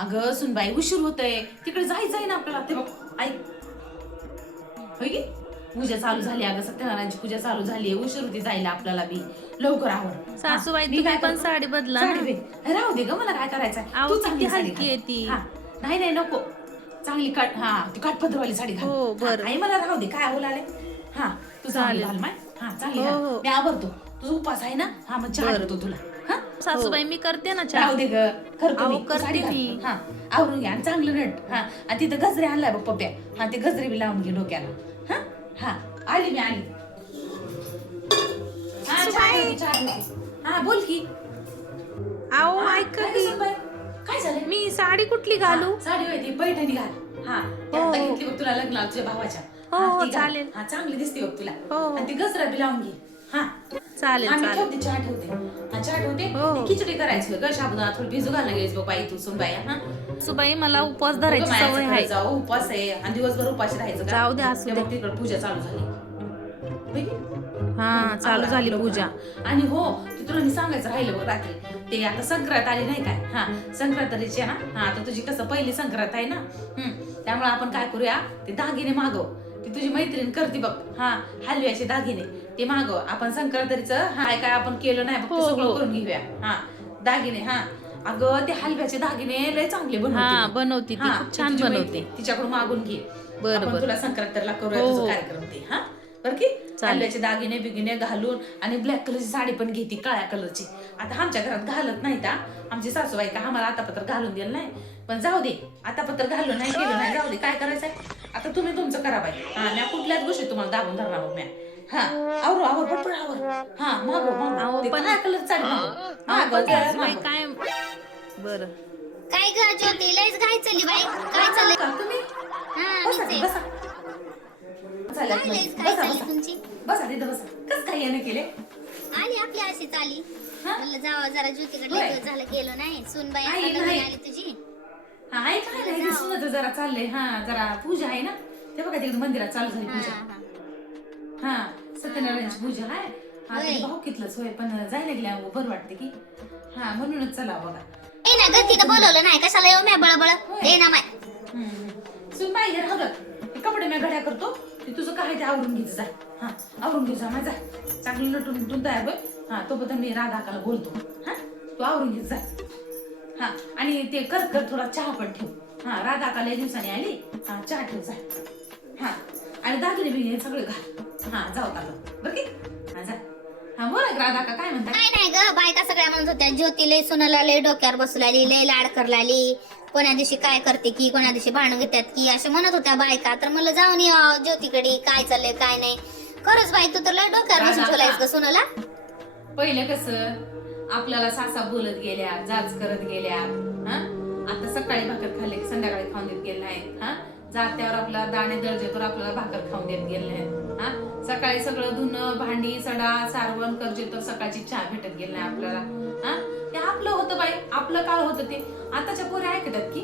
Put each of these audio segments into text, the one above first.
अगं सुनबाई उशीर होतय, तिकडे जायचंय ना आपल्याला. ते बघ ऐक, होय की पूजा चालू झाली. अगं सत्यनारायणची पूजा चालू झाली, उशीर होती जायला आपल्याला बी. लवकर आवर. सासूबाई मी तुम्ही काय पण करतो, साडी बदला साडी ना. बी राहू दे ग, मला काय करायचंय. अहो तू किती चांगली साडी हलकी आहे ती. घाल. हा नाही नाही नको, चांगली काट. हा ती काठपदरवाली साडी घाल. हो, हा, बरं. आई मला राहू दे, काय बोलाले. हा तू चांगली चालेल. घाल माय. हा चांगली हो, घाल, हो. मी आवरतो. तुझा उपास आहे ना. हा मग चहा बरं. देतो तुला. हा सासूबाई हो. मी करते ना चहा. राहू दे ग, करतो अहो, मी. तू करते साडी घाल. मी. हा आवरून घ्या आणि चांगलं नट. हा आणि तिथं गजरे आणलाय बघ पप्प्या. हा ते गजरे बी लावून घे डोक्याला. हा हा आली मी आली. हा चहा ठेवते, चहा ठेवते. हा बोल की. अहो हा, ऐका काय की, गं सुनबाई? काय झालं? मी साडी कुठली घालू? हा, साडी होती पैठणी घाल. हा ती हो, आता हो. घेतली बघ तुला लग्नाला तुझ्या भावाच्या. हो, हा, हो, ती घाल. चालेल. हा चांगली दिसते बघ तुला. हो, हो. आणि ती गजरा बी लावून घे. हा चालेल आम्ही चालेल. ठेवते, चहा ठेवते. हा चहा ठेवते. हो, हो. ती खिचडी करायची ग, साबुदाणा थोडी भिजू घालला गेलीस बघ बाई तू सुनबाई. हा सासूबाई मला उपवास धरायची अगं माया, सवय असं आहे. करत जाऊ, उपवास आहे आणि दिवसभर उपाशी राहायचं का? जाऊ दे, असू ते दे. बघ तिकडे पूजा चालू झाली. होय की? हा चालू आवरा, झाली लवकर पूजा. आवरा. आणि हो ते तुला मी सांगायचं राहिलं बघ रात्री. ते आता संक्रांत आली नाही काय. हा संक्रांतीची ना. हा आता तुझी कसं पहिली संक्रांत आहे ना. त्यामुळे आपण काय करूया, ते दागिने मागव. ती तुझी मैत्रीण करते बघ. हा हलव्याचे दागिने ते मागव. आपण संक्रांतीचं काय काय आपण केलं नाही बघ ते हो, सगळं हो. करून घेऊया. हा दागिने. हा अगं ते हलव्याचे दागिने लय चांगले हा बनवते. बनवते ती हा, खूप ती छान तुझी बनवते. मैत्रीण, तिच्याकडून मागून घे. बरं आपण बरं. तुला संक्रांतीला करूया हो, तुझा हो. कार्यक्रम ते. हा बरं की चालेल. हलव्याचे दागिने बिगिने घालून आणि ब्लॅक कलरची साडी पण घेते, काळ्या कलरची. आता आमच्या घरात घालत नाही का आमची सासूबाई, का आम्हाला आतापत्र घालून दिलं नाही. पण जाऊ दे, आतापत्र घालून नाही केलं नाही, जाऊ दे, काय करायचंय आता तुम्ही तुमचं करा बाई. हा मी कुठल्याच गोष्टी तुम्हाला दाबून धरणार मग म्या. हा आवर आवर पटपट आवर. हा मागव अहो, मागव ते पण- काळ्या कलर साडी मागव. अहो, मागव पण त्या सासूबाई मागव. काय बरं. काय ग ज्योती लयच घाई चालली बाई, काय चाललंय? का तुम्ही हा बसा मीच आहे. बसा. चालेल, काय लयच घाई बसा चालली बसा तुमची? बसा तिथं बसा. कस काय याने केले. आली आपली अशीच आली. हा? म्हणलं जावा जरा ज्योतीकडे होय. लय दिवस झालं गेलो नाही. सुनबाई नाही, आता नवीन नाही. आली तुझी. हा ऐक काय नाही, ते सुनत जरा चाललंय. हा जरा पूजा आहे ना, ते बघा तिकडे मंदिरात चालू झाली हा पूजा. हा हा सत्यनारायणची पूजा आहे. हा होय. ते भाऊ कितलंच होय, पण जायला गेल्या बरं वाटते की. हा म्हणूनच चला बघा. ए ना ग तिथं बोलवलं नाही कशाला येऊ म्या बळबळ. होय. ए ना माय. सुन बाई हे राहू दे. ते कपडे मी घड्या करतो, ते तुझं काय ते आवरून घ्यायचं जाय. हा आवरून घे जा माझा. चांगलं नटून नटून तयार होय. हा तोपर्यंत मी राधाकाला बोलतो. हा तू आवरून घे जाय. हा आणि ते कर कर थोडा चहा पण ठेव. हा राधा का लय दिवसांनी आली. हा चहा ठेव जाय. हा आणि दागिने बिगिने सगळे घाल. हा जाऊ का बरं की. हा जा. हा बोला की राधा का काय म्हणता. काय नाही ग बायका सगळ्या म्हणत होत्या ज्योती लय सुनाला लय डोक्यावर बसू लागली, लय लाड कर लागली. कोण्या दिवशी काय करते की, कोण्या दिवशी भांडण घेतात की, असे म्हणत होत्या बायका. तर मला जाऊन या ज्योतीकडे काय चाललंय काय नाही. खरंच बाई तू तर लय डोक्यावर बसून ठेवलायस ग सुनाला. पहिलं कसं आपल्याला सासा बोलत गेल्या, जाच करत गेल्या. हा आता सकाळी भाकर खाल्ली की संध्याकाळी खाऊन देत गेले नाहीत. हा जात्यावर आपला दाणे दर्जेवर आपल्याला भाकर खाऊन देत गेले नाहीत. हा सकाळी सगळं धुणं भांडी सडा सारवण करजे तर सकाळची चहा भेटत गेली नाही आपल्याला. हा ते आपलं होतं बाई, आपलं काळ होतं ते. आताच्या पोरी ऐकतात की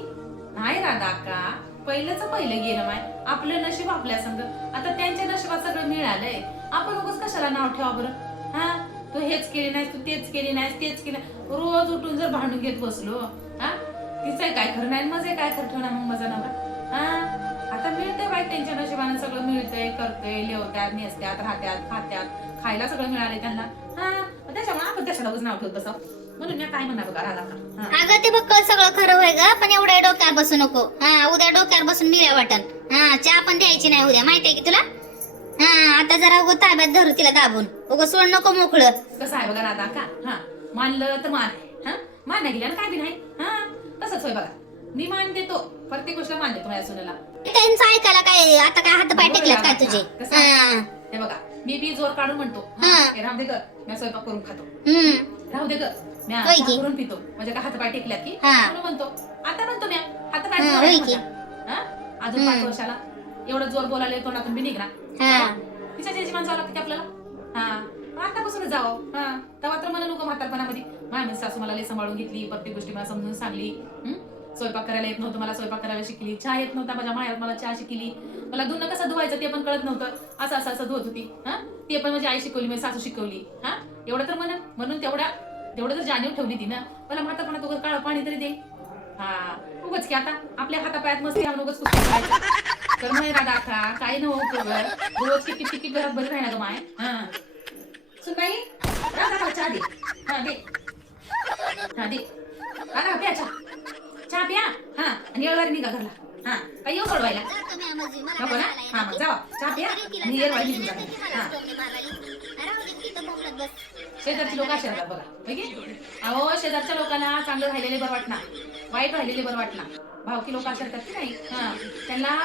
नाही राधा का पहिलं गेलं माय. आपलं नशीब आपल्या संग. आता त्यांच्या नशिबात सगळं मिळालंय. आपण उगाच कशाला नाव ठेवा बरं. हा तू हेच केली नाहीस, तू तेच केली नाहीस, तेच केलं. रोज उठून जर भांडून घेत बसलो हा तिचं काय खरं नाही, माझं काय खरं ठेवणार मग माझा नवरा. हा आता मिळतंय बाई त्यांच्या नशिबाने सगळं मिळतंय, करतंय, लेवत्यात, नेसत्यात, राहत्यात, खात्यात, खायला सगळं मिळालंय त्यांना. हा त्याच्यामुळे आपण त्याच्याला उगाच नाव ठेवत बसा. म्हणून मी काय म्हणणार बघा राधा का. हा अगं ते बघ सगळं खरं होय ग, पण एवढ्या डोक्यावर बसू नको. हा उद्या डोक्यावर बसून मिऱ्या वाटन. हा चहा पण द्यायची नाही उद्या माहितीये की तुला. हा आता जरा उगं ताब्यात धरू तिला दाबून. उगं सोड नको मोकळं. कसं आहे बघा राधा का. हा मानलं तर मान आहे. हा मान नाही गेल्या काय बी नाही. हा तसंच होय बघा. मी मान देतो, प्रत्येक गोष्टीला मान देतो माझ्या सुनेला. त्यांचं ऐकायला काय आता काय हात पाय टेकल्यात काय तुझे. कसं आहे? हा. हे बघा मी बी जोर काढून म्हणतो. हा. हे राहू दे ग, मी स्वयंपाक करून खातो. राहू दे ग, मी होय की? चहा करून पितो. म्हणजे काय हातपाय टेकल्यात की हा. म्हणून म्हणतो. आता म्हणतो मी हातपाय हा, होय की? अजून 5 वर्षाला एवढं जोर बोलायला तोंडातून बी निघणार. हा. तिच्या जेजीमान जावं लागतं आपल्याला. हा आतापासूनच जावं. हा तेव्हा तर मला नको म्हातारपणामध्ये. माझ्या सासू मला लय सांभाळून घेतली, प्रत्येक गोष्टी मला समजून सांगली. स्वयंपाक करायला येत नव्हतं, मला स्वयंपाक करायला शिकली. चहा येत नव्हता, माझ्या मायात मला चहा शिकली. मला धुणं कसं धुवायचं ते पण कळत नव्हतं. असं असं असं धुवत होती. हा ते पण माझी आई शिकवली, माझी सासू शिकवली. हा एवढं तर म्हणून तेवढं जर जाणीव ठेवली ती ना, मला म्हातारपणात काळं पाणी तरी दे. हा उगाच की आता आपल्या हातापायात मस्ती आणून उगाच कुस्ती करायचं तर महिना दाखा काही न उपयोग रोज किती किती घरात बरी राहिना ग माय हा सुनबाई राधा चहा दे हा दे हा दे राधा प्या चहा प्या हा आणि येळवारी निघा घरला हा काही येऊ सोडवायला जातो मी आमजी, मला नको ना काय हा मग जावा चहा प्या आणि येळवारी निघून जा हा शेजारची लोक असे राहतात बघा होय की? अहो शेजारच्या लोकांना चांगलं राहिलेले बरं वाटणार वाईट राहिलेले बरं वाटणार भावकी लोक असे राहतात की नाही हा त्यांना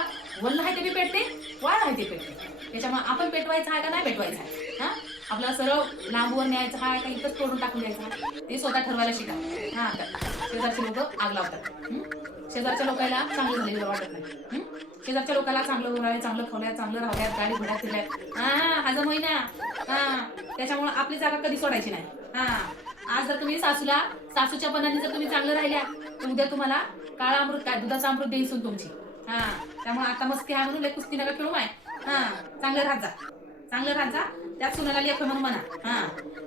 वल्ल आहे ते बी पेटते वाळ आहे ते पेटते त्याच्यामुळे आपण पेटवायचं आहे का नाही पेटवायचं आहे हा आपल्याला सरळ लांबवर न्यायचं आहे का इथंच तोडून टाकून द्यायचं आहे ते स्वतः ठरवायला शिका हा शेजारचे लोक आग लावतात शेजारच्या लोकांना चांगलं झालेलं बरं वाटत नाही शेजारच्या लोकांना चांगलं उरावे चांगलं खावल्या चांगलं राहल्यात गाडी घोड्यात फिरल्यात हा हा महिना हा त्याच्यामुळे आपली जागा कधी सोडायची नाही हा आज जर तुम्ही सासूच्या पणाने जर तुम्ही चांगलं राहिल्या तर उद्या तुम्हाला काळा अमृत काय दुधाचा अमृत देईल सून तुमची हा त्यामुळे आता मस्ती आहे म्हणून लेख कुस्ती नका खेळू माय हा चांगलं राहत जा त्यात सुनाला लेख म्हणून म्हणा हा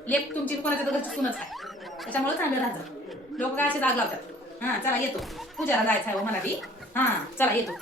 लेख तुमची कोणाच्या तर घरची सुनच आहे त्याच्यामुळे चांगलं राहत जा लोक काय असे जाग लावतात हा चला येतो पूजाला जायचं आहे हो मला बी हा चला येतो